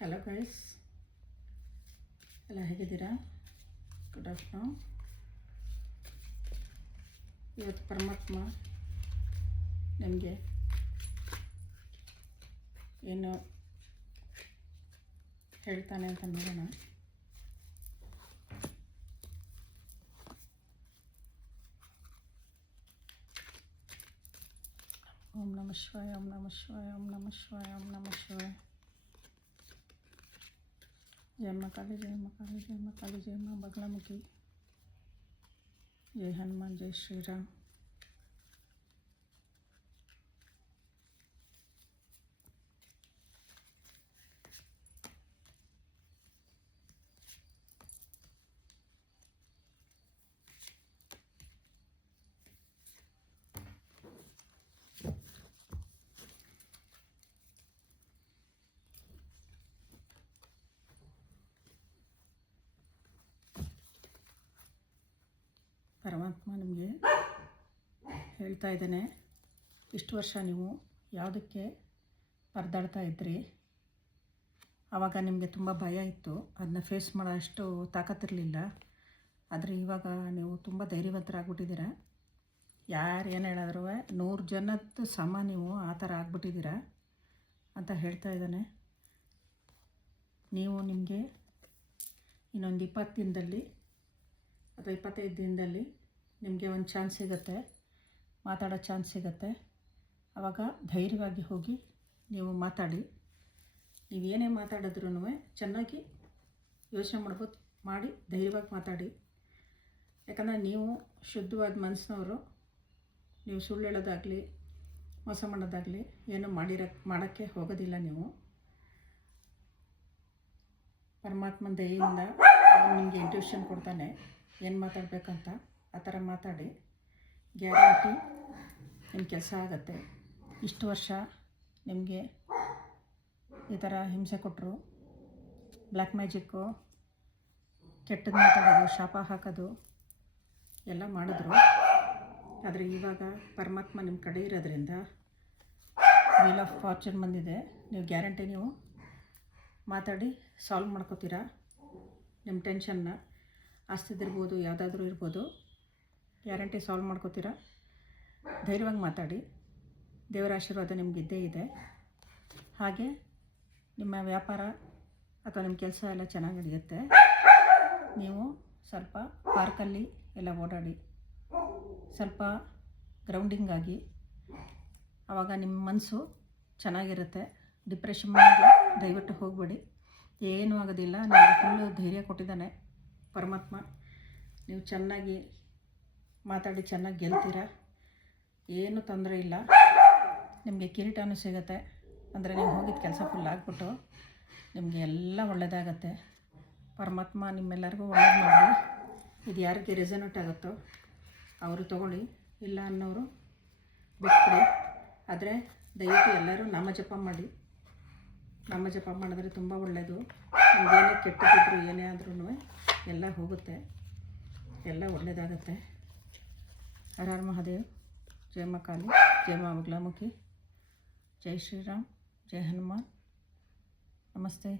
Hello guys, ಎಲ್ಲ ಹೇಗಿದ್ದೀರಾ? Good afternoon. ಇವತ್ತು ಪರಮಾತ್ಮ ನಿಮಗೆ ಏನು ಹೇಳ್ತಾನೆ ಅಂತ ನೋಡೋಣ. ಓಂ ನಮಃ ಶಿವಾಯ, ಓಂ ನಮಃ ಶಿವಾಯ, ಓಂ ನಮಃ ಶಿವಾಯ, ಓಂ ನಮಃ ಶಿವಾಯ. जय माँ काली, जय माँ काली, जय माँ काली, जय माँ बगलामुखी, जय हनुमान, जय श्री राम. ಪರಮಾತ್ಮ ನಿಮಗೆ ಹೇಳ್ತಾ ಇದ್ದೇನೆ, ಇಷ್ಟು ವರ್ಷ ನೀವು ಯಾವುದಕ್ಕೆ ಪರದಾಡ್ತಾ ಇದ್ರಿ, ಆವಾಗ ನಿಮಗೆ ತುಂಬ ಭಯ ಇತ್ತು, ಅದನ್ನ ಫೇಸ್ ಮಾಡೋ ಅಷ್ಟು ತಾಕತ್ತಿರಲಿಲ್ಲ. ಆದರೆ ಇವಾಗ ನೀವು ತುಂಬ ಧೈರ್ಯವಂತರಾಗ್ಬಿಟ್ಟಿದ್ದೀರ. ಯಾರು ಏನು ಹೇಳಿದ್ರು 100 ಜನದ ಸಮ ನೀವು ಆ ಥರ ಆಗ್ಬಿಟ್ಟಿದ್ದೀರ ಅಂತ ಹೇಳ್ತಾ ಇದ್ದಾನೆ. ನೀವು ನಿಮಗೆ ಇನ್ನೊಂದು 20 ದಿನದಲ್ಲಿ ಅಥವಾ 25 ದಿನದಲ್ಲಿ ನಿಮಗೆ ಒಂದು ಚಾನ್ಸ್ ಸಿಗುತ್ತೆ, ಮಾತಾಡೋ ಚಾನ್ಸ್ ಸಿಗುತ್ತೆ. ಆವಾಗ ಧೈರ್ಯವಾಗಿ ಹೋಗಿ ನೀವು ಮಾತಾಡಿ. ನೀವೇನೇ ಮಾತಾಡಿದ್ರೂ ಚೆನ್ನಾಗಿ ಯೋಚನೆ ಮಾಡಿ ಧೈರ್ಯವಾಗಿ ಮಾತಾಡಿ. ಯಾಕಂದರೆ ನೀವು ಶುದ್ಧವಾದ ಮನಸ್ಸಿನವರು. ನೀವು ಸುಳ್ಳು ಹೇಳೋದಾಗಲಿ ಮೋಸ ಮಾಡೋದಾಗಲಿ ಏನು ಮಾಡೋಕ್ಕೆ ಹೋಗೋದಿಲ್ಲ. ನೀವು ಪರಮಾತ್ಮನ ದಯೆಯಿಂದ ನಿಮಗೆ ಇಂಟ್ಯೂಷನ್ ಕೊಡ್ತಾನೆ ಏನು ಮಾತಾಡಬೇಕಂತ. ಆ ಥರ ಮಾತಾಡಿ, ಗ್ಯಾರಂಟಿ ನಿಮ್ಮ ಕೆಲಸ ಆಗುತ್ತೆ. ಇಷ್ಟು ವರ್ಷ ನಿಮಗೆ ಈ ಥರ ಹಿಂಸೆ ಕೊಟ್ಟರು, ಬ್ಲ್ಯಾಕ್ ಮ್ಯಾಜಿಕ್ಕು, ಕೆಟ್ಟದ್ದು ಮಾತಾಡೋದು, ಶಾಪ ಹಾಕೋದು ಎಲ್ಲ ಮಾಡಿದ್ರು. ಆದರೆ ಇವಾಗ ಪರಮಾತ್ಮ ನಿಮ್ಮ ಕಡೆ ಇರೋದ್ರಿಂದ ವೀಲ್ ಆಫ್ ಫಾರ್ಚೂನ್ ಬಂದಿದೆ. ನೀವು ಗ್ಯಾರಂಟಿ ನೀವು ಮಾತಾಡಿ ಸಾಲ್ವ್ ಮಾಡ್ಕೋತೀರಾ. ನಿಮ್ಮ ಟೆನ್ಷನ್ನ, ಆಸ್ತಿದಿರ್ಬೋದು, ಯಾವುದಾದ್ರೂ ಇರ್ಬೋದು, ಗ್ಯಾರಂಟಿ ಸಾಲ್ವ್ ಮಾಡ್ಕೋತೀರಾ. ಧೈರ್ಯವಾಗಿ ಮಾತಾಡಿ. ದೇವರ ಆಶೀರ್ವಾದ ನಿಮ್ಗೆ ಇದ್ದೇ ಇದೆ. ಹಾಗೆ ನಿಮ್ಮ ವ್ಯಾಪಾರ ಅಥವಾ ನಿಮ್ಮ ಕೆಲಸ ಎಲ್ಲ ಚೆನ್ನಾಗಿ ನಡೆಯುತ್ತೆ. ನೀವು ಸ್ವಲ್ಪ ಪಾರ್ಕಲ್ಲಿ ಎಲ್ಲ ಓಡಾಡಿ, ಸ್ವಲ್ಪ ಗ್ರೌಂಡಿಂಗ್ ಆಗಿ, ಆವಾಗ ನಿಮ್ಮ ಮನಸ್ಸು ಚೆನ್ನಾಗಿರುತ್ತೆ. ಡಿಪ್ರೆಷನ್ ಮಾಡಿ ದಯವಿಟ್ಟು ಹೋಗಬೇಡಿ, ಏನೂ ಆಗೋದಿಲ್ಲ. ನಿಮಗೆ ಫುಲ್ಲು ಧೈರ್ಯ ಕೊಟ್ಟಿದ್ದಾನೆ ಪರಮಾತ್ಮ. ನೀವು ಚೆನ್ನಾಗಿ ಮಾತಾಡಿ ಚೆನ್ನಾಗಿ ಗೆಲ್ತೀರ, ಏನೂ ತೊಂದರೆ ಇಲ್ಲ. ನಿಮಗೆ ಕಿರೀಟನೂ ಸಿಗುತ್ತೆ. ಅಂದರೆ ನೀವು ಹೋಗಿದ್ದ ಕೆಲಸ ಫುಲ್ ಆಗಿಬಿಟ್ಟು ನಿಮಗೆ ಎಲ್ಲ ಒಳ್ಳೆಯದಾಗತ್ತೆ. ಪರಮಾತ್ಮ ನಿಮ್ಮೆಲ್ಲರಿಗೂ ಒಳ್ಳೇದು ಮಾಡಿ. ಇದು ಯಾರಿಗೆ ರೆಸನೇಟ್ ಆಗುತ್ತೋ ಅವರು ತೊಗೊಳ್ಳಿ, ಇಲ್ಲ ಅನ್ನೋರು ಬಿಟ್ಬಿಡಿ. ಆದರೆ ದಯವಿಟ್ಟು ಎಲ್ಲರೂ ನಾಮಜಪ ಮಾಡಿ. ನಾಮಜಪ ಮಾಡಿದ್ರೆ ತುಂಬ ಒಳ್ಳೆಯದು. ನಿಮಗೇನೇ ಕೆಟ್ಟದಿದ್ರು ಏನೇ ಆದ್ರೂ ಎಲ್ಲ ಹೋಗುತ್ತೆ, ಎಲ್ಲ ಒಳ್ಳೆಯದಾಗತ್ತೆ. ಹರ ಹರ ಮಹಾದೇವ್. ಜಯ ಮಾ ಕಾಲಿ, ಜಯ ಮಾ ಬಗಲಾಮುಖಿ, ಜೈ ಶ್ರೀರಾಮ್, ಜೈ ಹನುಮಾನ್. ನಮಸ್ತೆ.